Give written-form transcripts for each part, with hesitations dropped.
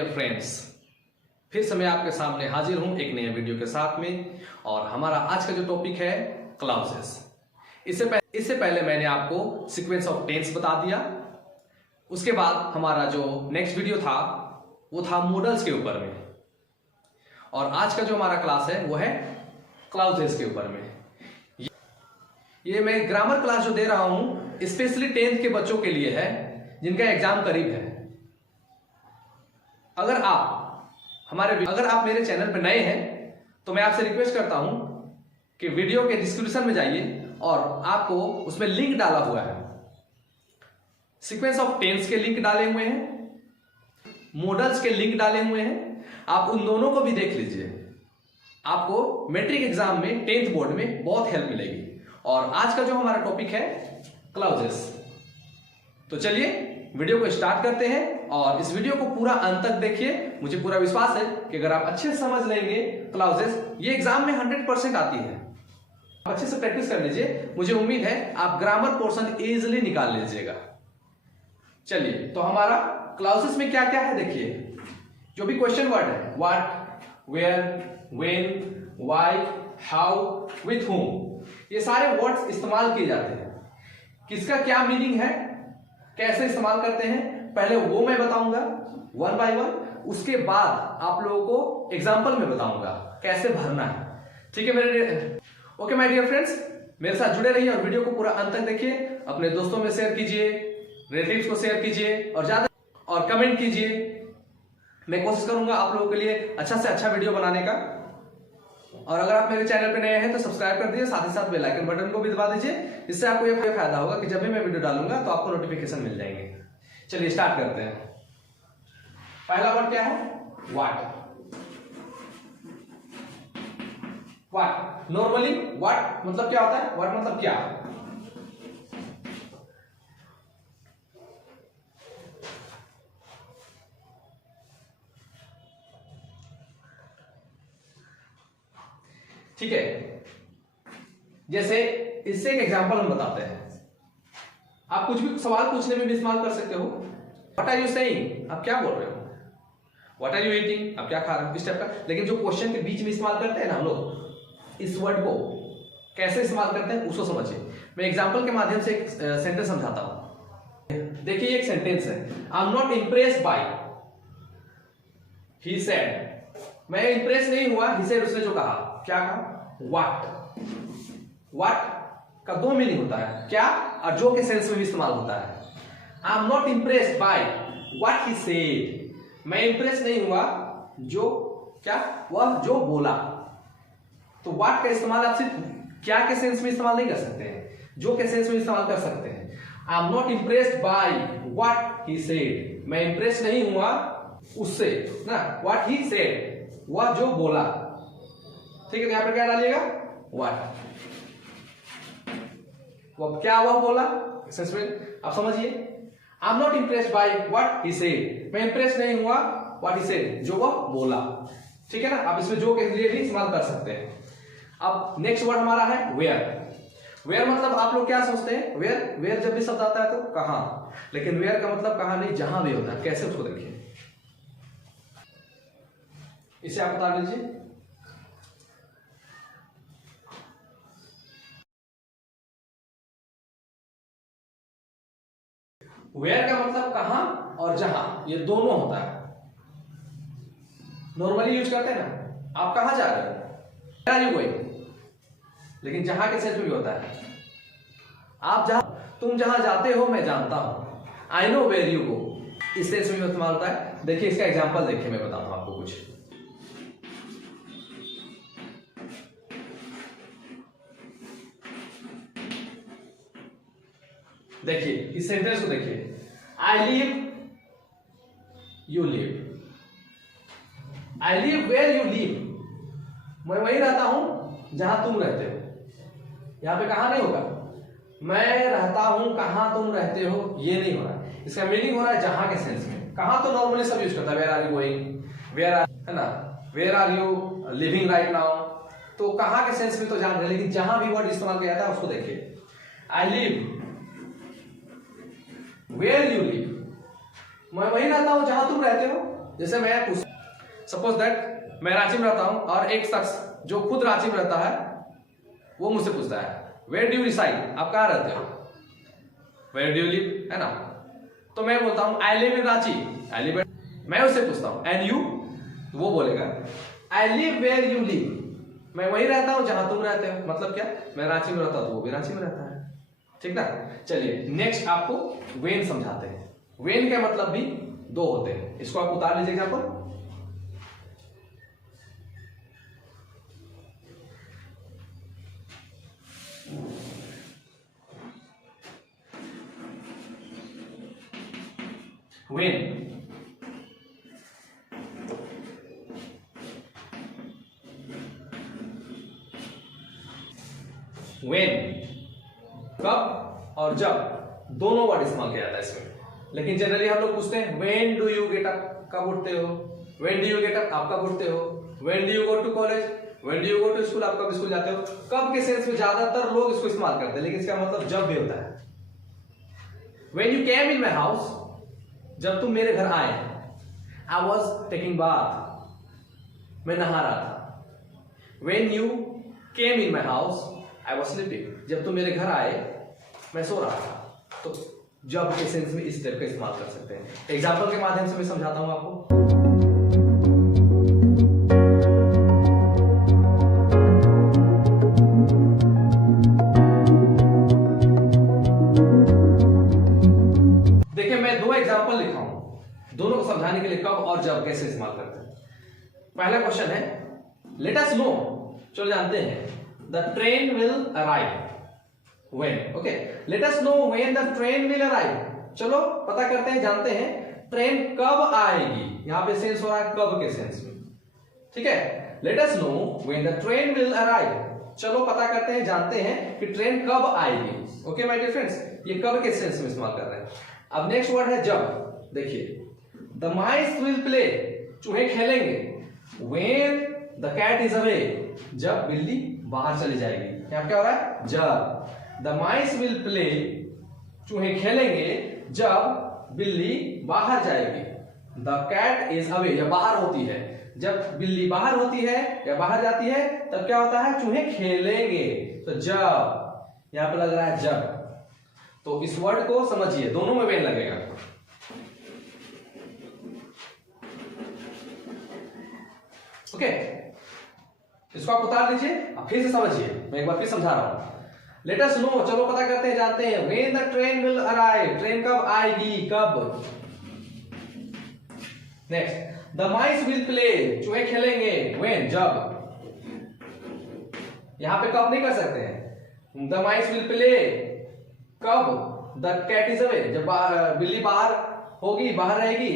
Dear friends, फिर से मैं आपके सामने हाजिर हूं एक नए वीडियो के साथ में। और हमारा आज का जो टॉपिक है क्लाउजेस। इससे पहले मैंने आपको सीक्वेंस ऑफ टेंस बता दिया। उसके बाद हमारा जो नेक्स्ट वीडियो था वो था मॉडल्स के ऊपर में, और आज का जो हमारा क्लास है वो है क्लाउजेस के ऊपर में। ये मैं ग्रामर क्लास जो दे रहा हूं स्पेशली 10th के बच्चों के लिए है जिनका एग्जाम करीब है। अगर आप मेरे चैनल पर नए हैं तो मैं आपसे रिक्वेस्ट करता हूं कि वीडियो के डिस्क्रिप्शन में जाइए और आपको उसमें लिंक डाला हुआ है। सीक्वेंस ऑफ टेंस के लिंक डाले हुए हैं, मॉडल्स के लिंक डाले हुए हैं। आप उन दोनों को भी देख लीजिए, आपको मैट्रिक एग्जाम में 10th बोर्ड में बहुत हेल्प मिलेगी। और आज का जो हमारा टॉपिक है क्लाउजेस। तो चलिए वीडियो को स्टार्ट करते हैं और इस वीडियो को पूरा अंत तक देखिए। मुझे पूरा विश्वास है कि अगर आप अच्छे से समझ लेंगे क्लाउजेस, ये एग्जाम में 100% आती है। आप अच्छे से प्रैक्टिस कर लीजिए, मुझे उम्मीद है आप ग्रामर पोर्शन इजीली निकाल लीजिएगा। चलिए, तो हमारा क्लाउजेस में क्या क्या है देखिए। जो भी क्वेश्चन वर्ड है, what, where, when, why, how, with whom, ये सारे वर्ड्स इस्तेमाल किए जाते हैं। किसका क्या मीनिंग है, कैसे इस्तेमाल करते हैं, पहले वो मैं बताऊंगा वन बाय वन। उसके बाद आप लोगों को एग्जांपल में बताऊंगा कैसे भरना है। ठीक है ओके माय डियर फ्रेंड्स, मेरे साथ जुड़े रहिए और वीडियो को पूरा अंत तक देखिए। अपने दोस्तों में शेयर कीजिए, रिलेटिव्स को शेयर कीजिए और कमेंट कीजिए। मैं कोशिश करूंगा आप लोगों के लिए अच्छा से अच्छा वीडियो बनाने का। और अगर आप मेरे चैनल पे नए हैं तो सब्सक्राइब कर दीजिए, साथ ही साथ बेल आइकन बटन को भी दबा दीजिए। इससे आपको ये फायदा होगा कि जब भी मैं वीडियो डालूंगा तो आपको नोटिफिकेशन मिल जाएंगे। चलिए स्टार्ट करते हैं। पहला वर्ड क्या है, व्हाट। व्हाट, नॉर्मली व्हाट मतलब क्या होता है, व्हाट मतलब क्या। ठीक है, जैसे इससे एक एग्जांपल हम बताते हैं। आप कुछ भी सवाल पूछने में भी इस्तेमाल कर सकते हो। व्हाट आर यू सेइंग, आप क्या बोल रहे हो। व्हाट आर यू ईटिंग, आप क्या खा रहे हो, इस टाइप का। लेकिन जो क्वेश्चन के बीच में इस्तेमाल करते हैं ना हम लोग, इस वर्ड को कैसे इस्तेमाल करते हैं उसको समझिए। मैं एग्जांपल के माध्यम से एक सेंटेंस समझाता हूं। देखिए एक सेंटेंस है, I am not impressed by he said. मैं इंप्रेस नहीं हुआ, ही सेड, उसने जो कहा, क्या कहा, व्हाट। व्हाट का दो मीनिंग होता है, क्या और जो के सेंस में भी इस्तेमाल होता है। I am not impressed by what he said, मैं इंप्रेस नहीं हुआ जो क्या, वह जो बोला। तो व्हाट का इस्तेमाल आप सिर्फ क्या के सेंस में इस्तेमाल नहीं कर सकते हैं, जो के सेंस में इस्तेमाल कर सकते हैं। I am not impressed by what he said, मैं इंप्रेस नहीं हुआ उससे ना, व्हाट ही सेड, वह जो बोला। ठीक है, तो यहां पर क्या डालिएगा, व्हाट। वो क्या वह बोला सेंस में आप समझिए। I am not impressed by what he said, मैं इंप्रेस नहीं हुआ व्हाट ही सेड, जो वह बोला। ठीक है ना, आप इसमें जो के लिए भी इस्तेमाल कर सकते हैं। अब नेक्स्ट वर्ड हमारा है वेयर। वेयर मतलब आप लोग क्या सोचते हैं, वेयर जब भी शब्द आता है तो कहां, लेकिन वेयर का मतलब कहां नहीं, जहां भी होता है। कैसे उसको देखिए, इसे आप बता दीजिए। वेयर का मतलब कहां और जहां, ये दोनों होता है। नॉर्मली यूज करते हैं ना, आप कहां जा रहे हो, वेयर आर यू गोइंग, लेकिन जहां के सेंस में भी होता है। तुम जहां जाते हो मैं जानता हूं, I know where you go, इस सेंस में इस्तेमाल होता है। देखिए इसका एग्जांपल देखिए, मैं बताता हूं आपको कुछ। देखिए इस सेंटेंस को देखिए, I live you live, I live where you live, मैं वही रहता हूं जहां तुम रहते हो। यहां पे कहां नहीं होगा, मैं रहता हूं कहां तुम रहते हो, ये नहीं हो रहा है। इसका मीनिंग हो रहा है जहां के सेंस में। कहां तो नॉर्मली सब यूज करता है, where are you going, where are, है ना, where are you living right now, तो कहां के सेंस में तो जान रहे, लेकिन जहां भी वर्ड इस्तेमाल किया जाता है उसको देखिए। I live where you live, मैं वही रहता हूं जहां तुम रहते हो, जैसे मैं पूछ, सपोज दैट मैं रांची में रहता हूं और एक शख्स जो खुद रांची में रहता है वो मुझसे पूछता है वेयर डू यू रिसाइड, आप कहाँ रहते हो, वेयर डू यू लिव, है ना। तो मैं बोलता हूँ I live in Ranchi, I live. मैं उससे पूछता हूँ एंड यू, तो वो बोलेगा I live where you live, मैं वही रहता हूँ जहां तुम रहते हो। मतलब क्या, मैं रांची में रहता हूं तो वो भी रांची में रहता है, ठीक ना। चलिए नेक्स्ट आपको वेन समझाते हैं। वेन का मतलब भी दो होते हैं, इसको आप उतार लीजिए एग्जांपल। वेन वेन कब और जब दोनों वर्ड इस्तेमाल किया जाता है इसमें, लेकिन जनरली हम लोग पूछते हैं when do you get up, कब उठते हो, when do you get up, आप कब उठते हो, when do you go to college, when do you go to school, आप कब स्कूल जाते हो। कब के सेंस में ज्यादातर लोग इसको इस्तेमाल करते हैं, लेकिन इसका मतलब जब भी होता है। When you came in my house, जब तुम मेरे घर आए, आई वॉज टेकिंग बाथ, मैं नहा रहा था। When you came in my house I was sleeping, जब तुम मेरे घर आए मैं सो रहा था। तो जब के सेंस में इस टाइप का इस्तेमाल कर सकते हैं। एग्जाम्पल के माध्यम से मैं समझाता हूं आपको। देखिए मैं दो एग्जाम्पल लिखा हूं, दोनों को समझाने के लिए कब और जब कैसे इस्तेमाल करते हैं। पहला क्वेश्चन है लेट अस नो, चलो जानते हैं, the train will arrive when, okay, let us know when the train will arrive, चलो पता करते हैं, जानते हैं ट्रेन कब आएगी। यहां पे सेंस हो रहा है कब के सेंस में, ठीक है। let us know when the train will arrive, चलो पता करते हैं, जानते हैं कि ट्रेन कब आएगी। ओके माय डियर फ्रेंड्स, ये कब के सेंस में इस्तेमाल कर रहे हैं। अब नेक्स्ट वर्ड है जब। देखिए द माइस विल प्ले, चूहे खेलेंगे, when the cat is away, जब बिल्ली बाहर चली जाएगी। यहां क्या हो रहा है, जब। The mice will play, चूहे खेलेंगे जब बिल्ली बाहर जाएगी। The cat is away, या बाहर होती है, जब बिल्ली बाहर होती है या बाहर जाती है तब क्या होता है, चूहे खेलेंगे। तो जब, यहां पे लग रहा है जब। तो इस वर्ड को समझिए, दोनों में वेन लगेगा। ओके, इसको आप उतार लीजिए, अब फिर से समझिए, मैं एक बार फिर समझा रहा हूं। लेट अस नो, चलो पता करते हैं, जानते हैं। When the train will arrive, train कब आएगी, कब। Next the mice will play, चूहे खेलेंगे, व्हेन, जब। यहां पे कब नहीं कर सकते हैं। द माइस विल प्ले कब, द कैट इज अवे, जब बिल्ली बाहर होगी, बाहर रहेगी,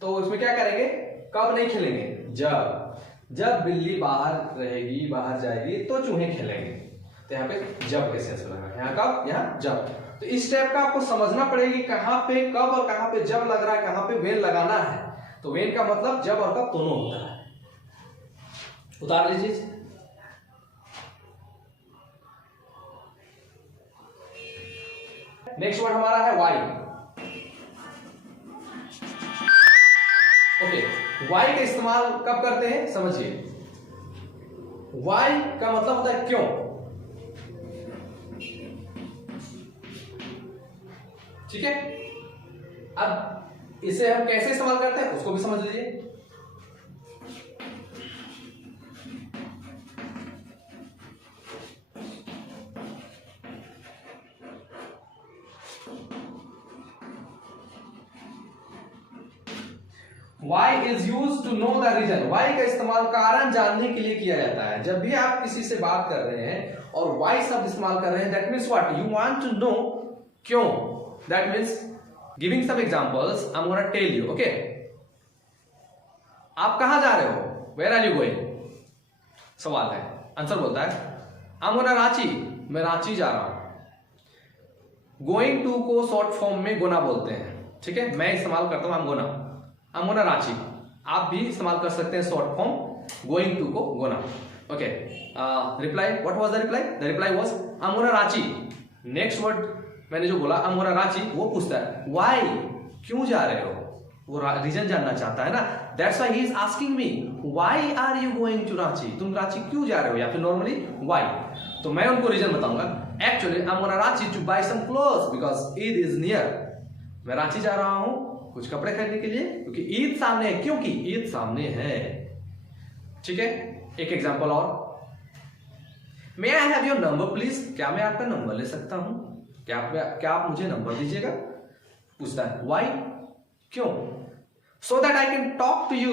तो इसमें क्या करेंगे, कब नहीं खेलेंगे, जब। जब बिल्ली बाहर रहेगी, बाहर जाएगी तो चूहे खेलेंगे। तो यहाँ पे जब के सेंस लगा, यहाँ कब, यहाँ जब। तो इस स्टेप का आपको समझना पड़ेगी, कहां पे कब और कहां पे जब लग रहा है, कहां पे वेन लगाना है। तो वेन का मतलब जब और कब दोनों होता है। उतार लीजिए। नेक्स्ट वर्ड हमारा है वाई। ओके, वाई का इस्तेमाल कब करते हैं समझिए। वाई का मतलब होता है क्यों, ठीक है। अब इसे हम कैसे इस्तेमाल करते हैं उसको भी समझ लीजिए। Why is used to know the reason. Why का इस्तेमाल कारण जानने के लिए किया जाता है। जब भी आप किसी से बात कर रहे हैं और why शब्द इस्तेमाल कर रहे हैं, that means what? You want to know क्यों। That means giving some examples, I'm gonna tell you, okay? आप कहां जा रहे हो, where are you going? सवाल है, आंसर बोलता है I'm gonna रांची, मैं रांची जा रहा हूं। Going to को शॉर्ट फॉर्म में गोना बोलते हैं, ठीक है। मैं इस्तेमाल करता हूं I'm gonna रांची, आप भी इस्तेमाल कर सकते हैं शॉर्ट फॉर्म गोइंग टू को gonna. Okay, reply, what was the reply? The reply was I'm gonna Ranchi. Next word मैंने जो बोला I'm gonna रांची, वो पूछता है व्हाई, क्यों जा रहे हो, वो रीजन जानना चाहता है ना। That's why he is asking me why are you going to Ranchi, तुम रांची क्यों जा रहे हो, या फिर नॉर्मली व्हाई। तो मैं उनको रीजन बताऊंगा, actually I am gonna Ranchi to buy some clothes because Eid is near. मैं रांची जा रहा हूं कुछ कपड़े खरीदने के लिए क्योंकि ईद सामने है, क्योंकि ईद सामने है। ठीक है, एक एग्जांपल और, may I have your number please, क्या मैं आपका नंबर ले सकता हूं, क्या आप मुझे नंबर दीजिएगा। पूछता है व्हाई, क्यों, so that I can talk to you,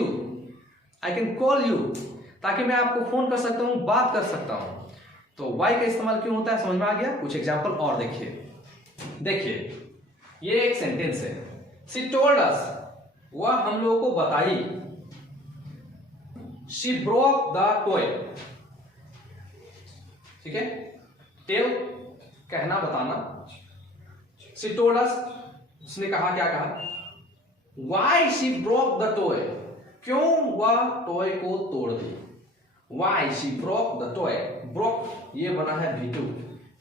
I can call you, ताकि मैं आपको फोन कर सकता हूं, बात कर सकता हूं। तो वाई का इस्तेमाल क्यों होता है समझ में आ गया। कुछ एग्जांपल और देखिए ये एक सेंटेंस है, शी टोल्ड अस, वह हम लोगों को बताई, शी ब्रोक द टॉय। ठीक है, टेल कहना बताना, शी टोल्ड अस उसने कहा, क्या कहा, why she broke the toy, क्यों वह टॉय को तोड़ दी। Why she broke the toy, broke ये बना है V2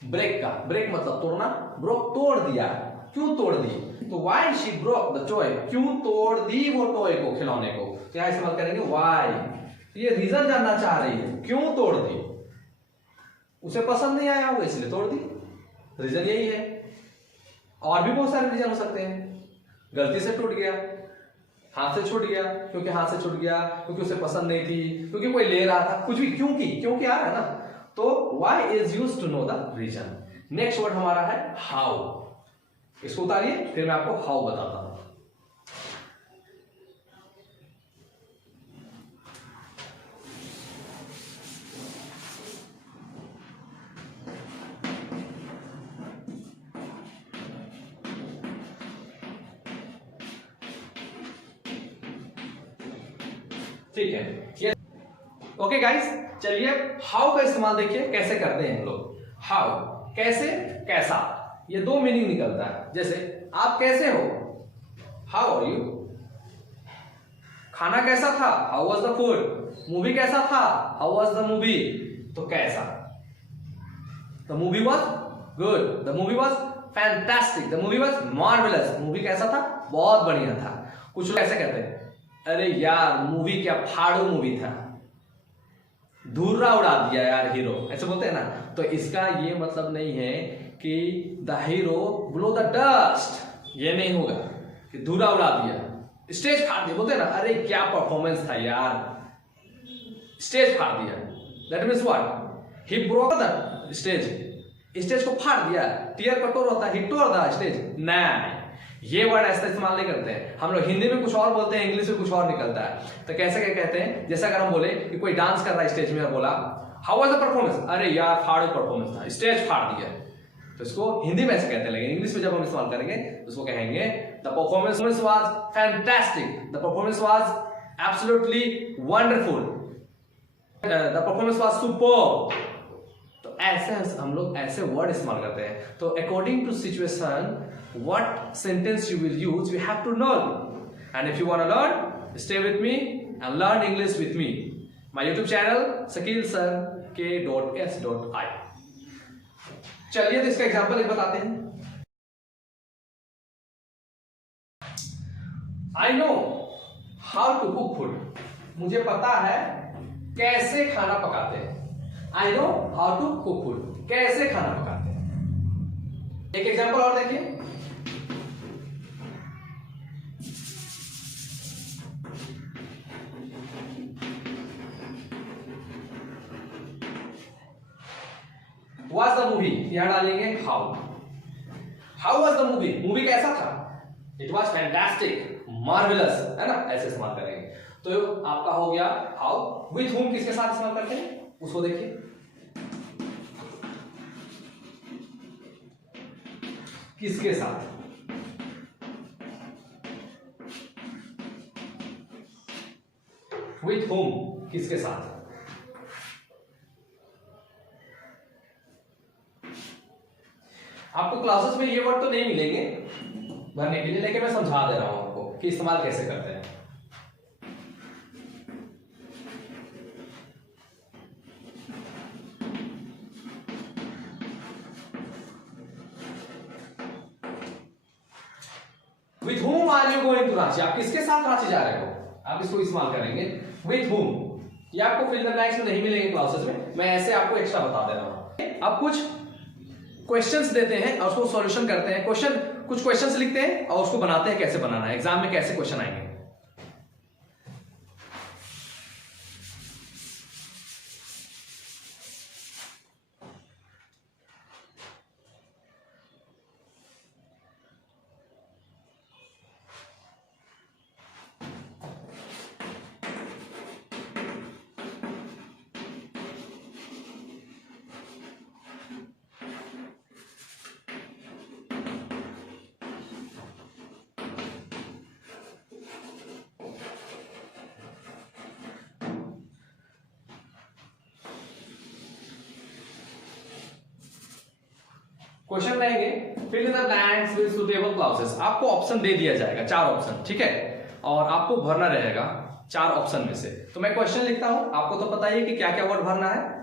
ब्रेक का, ब्रेक मतलब तोड़ना, ब्रोक तोड़ दिया, क्यों तोड़ दी, तो why she broke the toy, क्यों तोड़ दी वो टॉय को, खिलौने को। तो यहां इस्तेमाल करेंगे व्हाई, ये रीजन जानना चाह रही है, क्यों तोड़ दी, उसे पसंद नहीं आया होगा इसलिए तोड़ दी, रीजन यही है। और भी बहुत सारे रीजन हो सकते हैं, गलती से टूट गया, हाथ से छूट गया, क्योंकि हाथ से छूट गया, क्योंकि उसे पसंद नहीं थी, क्योंकि कोई ले रहा था, कुछ भी, क्योंकि आ रहा है ना। तो why is used to know the reason। Next word हमारा है how, इसको उतारिए फिर मैं आपको how बताता हूं। ठीक है, ये ओके गाइस, चलिए हाउ का इस्तेमाल देखिए कैसे करते हैं हम लोग। हाउ कैसे, कैसा, ये दो मीनिंग निकलता है। जैसे आप कैसे हो, हाउ आर यू, खाना कैसा था, how was the food, movie कैसा था, हाउ वाज द मूवी, तो कैसा, the movie was good, the movie was fantastic, the movie was marvellous, movie कैसा था, बहुत बढ़िया था। कुछ लोग ऐसे कहते हैं, अरे यार मूवी क्या फाड़ू मूवी था, धुर्रा उड़ा दिया यार हीरो, ऐसे बोलते हैं ना। तो इसका ये मतलब नहीं है कि the hero blow the dust, ये नहीं होगा कि धुर्रा उड़ा दिया, स्टेज फाड़ दिया, बोलते हैं ना, अरे क्या परफॉर्मेंस था यार, स्टेज फाड़ दिया। That means what, he broke the stage, stage को फाड़ दिया, टीयर कटोर होता है, ही टोर द स्टेज, नहीं, ये वर्ड ऐसा इस्तेमाल नहीं करते हैं हम लोग। हिंदी में कुछ और बोलते हैं, इंग्लिश में कुछ और निकलता है। तो कैसे क्या कहते हैं, जैसा अगर हम बोले कि कोई डांस कर रहा है स्टेज में, बोला हाउ वाज द परफॉर्मेंस, अरे यार फाड़ू परफॉर्मेंस था, स्टेज फाड़ दिया, तो इसको हिंदी में ऐसे कहते हैं। लेकिन इंग्लिश में जब हम इस्तेमाल करेंगे तो उसको कहेंगे the performance was fantastic, the performance was absolutely wonderful, the performance was superb. तो ऐसे हम लोग ऐसे वर्ड इस्तेमाल करते हैं। तो according to situation what sentence you will use, you have to learn. And if you want to learn, stay with me and learn English with me. My YouTube channel shakilsir.k.s.i। चलिए तो इसका example एक बताते हैं। I know how to cook food, मुझे पता है कैसे खाना पकाते हैं। I know how to cook food, कैसे खाना पकाते हैं। एक एग्जांपल और देखिए, was the movie, यहां डालेंगे how was the movie, movie कैसा था, it was fantastic, marvelous, है ना, ऐसे इस्तेमाल करेंगे। तो आपका हो गया how, with whom किसके साथ इस्तेमाल करते हैं उसको देखिए, किसके साथ, with whom किसके साथ। आपको क्लासेस में ये वर्ड तो नहीं मिलेंगे भरने के लिए, लेकिन मैं समझा दे रहा हूं आपको कि इस्तेमाल कैसे करते हैं। With whom are you going to Ranchi, आप किसके साथ रांची जा रहे हो, आप इसको इस्तेमाल करेंगे विथ whom। ये आपको फिल द ब्लैंक्स में नहीं मिलेंगे क्लासेस में, मैं ऐसे आपको एक्स्ट्रा बता दे रहा हूं। अब कुछ क्वेश्चंस देते हैं और उसको सॉल्यूशन करते हैं, कुछ क्वेश्चंस लिखते हैं और उसको बनाते हैं कैसे बनाना है, एग्जाम में कैसे क्वेश्चन आएंगे। क्वेश्चन रहेंगे fill in the blanks with suitable clauses, आपको ऑप्शन दे दिया जाएगा 4 ऑप्शन, ठीक है, और आपको भरना रहेगा 4 ऑप्शन में से। तो मैं क्वेश्चन लिखता हूं, आपको तो पता ही है कि क्या क्या वर्ड भरना है।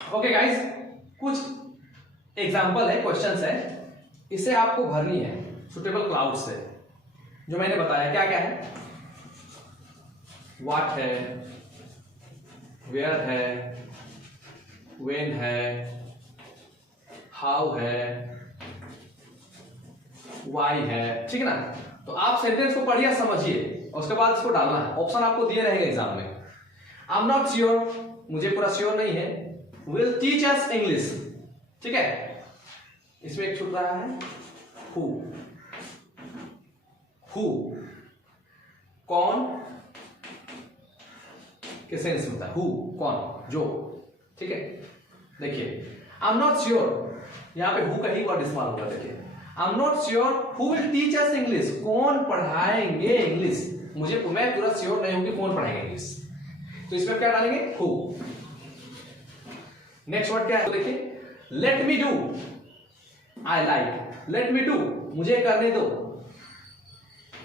ओके गाइस, कुछ एग्जांपल है, क्वेश्चंस है, इसे आपको भरनी है सुटेबल क्लाउड से। जो मैंने बताया क्या क्या है, व्हाट है, वेयर है, व्हेन है, हाउ है, व्हाई है, ठीक है ना। तो आप सेंटेंस को पढ़िए समझिए और उसके बाद इसको डालना है। ऑप्शन आपको दिए रहेंगे एग्जाम में। आई एम नॉट श्योर, मुझे पूरा श्योर नहीं है। विल टीच अस इंग्लिश, ठीक है। इसमें एक छूट रहा है हु, कौन के सेंस में होता है, हु कौन, जो, ठीक है। देखिए आई एम नॉट श्योर, यहां पे हु का ही वर्ड इस्तेमाल होगा। देखिए I am not sure who will teach us English, कौन पढ़ाएंगे इंग्लिश, मैं पूरा श्योर नहीं हूं कि कौन पढ़ाएंगे इंग्लिश। तो इसमें क्या डालेंगे, हु। नेक्स्ट वर्ड क्या है, तो देखिए let me do, I like, let me do, मुझे करने दो।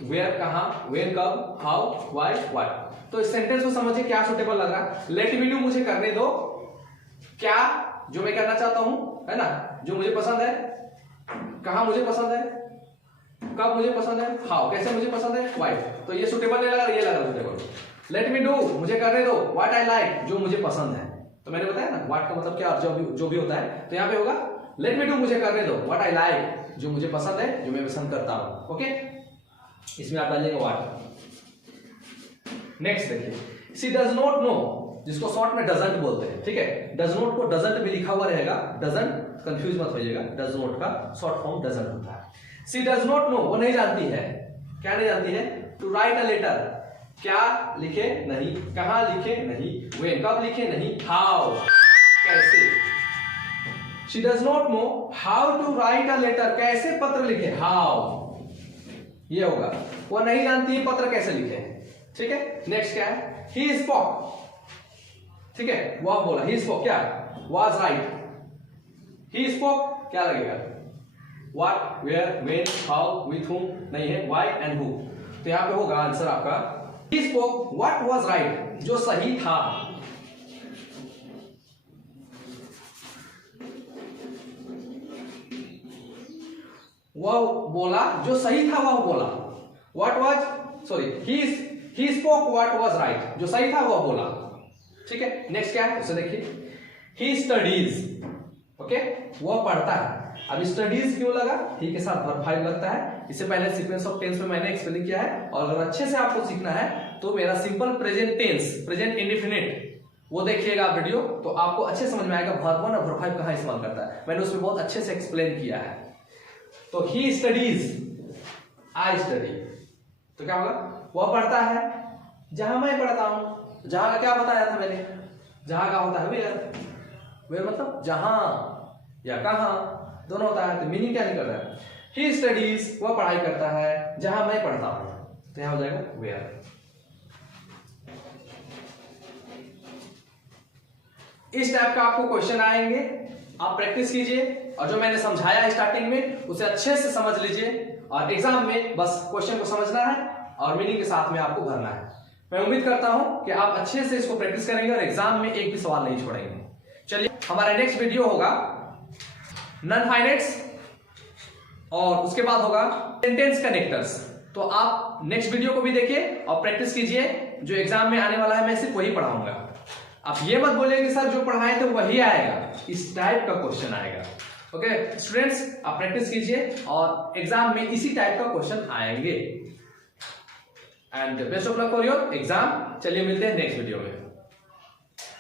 वेयर कहां, वेन कब, हाउ, व्हाई, व्हाट। तो इस सेंटेंस को समझिए क्या सुटेबल लग रहा है। लेट मी डू, मुझे करने दो, क्या जो मैं करना चाहता हूं, है ना, जो मुझे पसंद है, कहां मुझे पसंद है, कब मुझे पसंद है, हाउ कैसे मुझे पसंद है, व्हाई। तो ये सुटेबल नहीं लगा, ये लगा सुटेबल। लेट मी डू, मुझे करने दो, व्हाट आई लाइक, जो मुझे पसंद है। तो मैंने बताया ना व्हाट का मतलब क्या, जो भी होता है। तो यहां पे होगा लेट मी डू, मुझे करने दो, व्हाट आई लाइक, जो मुझे पसंद है, जो मैं पसंद करता हूं। ओके, इसमें आप डालिएगा व्हाट। नेक्स्ट देखिए शी डज नॉट नो, जिसको शॉर्ट में डजंट बोलते हैं, ठीक है। डज नॉट को डजंट भी लिखा हुआ रहेगा, डजंट कंफ्यूज मत होइएगा, डज नॉट का शॉर्ट फॉर्म डजंट होता है। शी डज नॉट नो, वो नहीं जानती है, क्या नहीं जानती है, टू राइट अ लेटर, क्या लिखे नहीं, कहां लिखे नहीं, व्हेन कब लिखे नहीं, हाउ कैसे। She does not know how to write a letter, कैसे पत्र लिखे, हाउ ये होगा। वो नहीं जानती है पत्र कैसे लिखे, ठीक है। नेक्स्ट क्या है, ही स्पोक, ठीक है, वह बोला, ही स्पोक क्या, वाज राइट, ही स्पोक क्या लगेगा, what, where, when, how, with whom नहीं है, व्हाई एंड हु। तो यहां पे होगा आंसर आपका he spoke what was right, जो सही था। वह बोला जो सही था, वह बोला। what was, sorry, he spoke what was right, जो सही था वह बोला, ठीक है। नेक्स्ट क्या है उसे देखिए, he studies, ओके, वह पढ़ता है। अब स्टडीज क्यों लगा, ही के साथ वर्ब 5 लगता है। इससे पहले सीक्वेंस ऑफ टेंस में मैंने एक्सप्लेन किया है। और अगर अच्छे से आपको सीखना है तो मेरा simple present tense, present indefinite, वो देखिएगा वीडियो, तो आपको अच्छे समझ में आएगा वर्ब 1 और वर्ब 5 कहां इस्तेमाल करता है। मैंने उसमें बहुत अच्छे से एक्सप्लेन किया है। तो ही स्टडीज, आई स्टडी, तो क्या होगा, वह पढ़ता है जहां मैं पढ़ता हूं। जहां का क्या बताया था मैंने, जहां का होता है वेयर, वेयर मतलब जहां या कहां दोनों होता है। तो मीनिंग क्या निकल रहा है, ही स्टडीज, वह पढ़ाई करता है जहां मैं पढ़ता हूं, तो यहां हो जाएगा वेयर। इस टाइप का आपको क्वेश्चन आएंगे, आप प्रैक्टिस कीजिए और जो मैंने समझाया स्टार्टिंग में उसे अच्छे से समझ लीजिए और एग्जाम में बस क्वेश्चन को समझना है और मीनिंग के साथ में आपको भरना है। मैं उम्मीद करता हूं कि आप अच्छे से इसको प्रैक्टिस करेंगे और एग्जाम में एक भी सवाल नहीं छोड़ेंगे। चलिए, हमारा नेक्स्ट वीडियो होगा नॉन फाइनाइट्स और उसके बाद होगा सेंटेंस कनेक्टर्स। तो आप नेक्स्ट वीडियो को भी देखिए और प्रैक्टिस कीजिए, जो एग्जाम में आने वाला है मैं सिर्फ वही पढ़ाऊंगा। आप ये मत बोलिए कि सर जो पढ़ाए थे वही आएगा, इस टाइप का क्वेश्चन आएगा। ओके स्टूडेंट्स, आप प्रैक्टिस कीजिए और एग्जाम में इसी टाइप का क्वेश्चन आएंगे। And best of luck for your exam. चलिए मिलते हैं नेक्स्ट वीडियो में।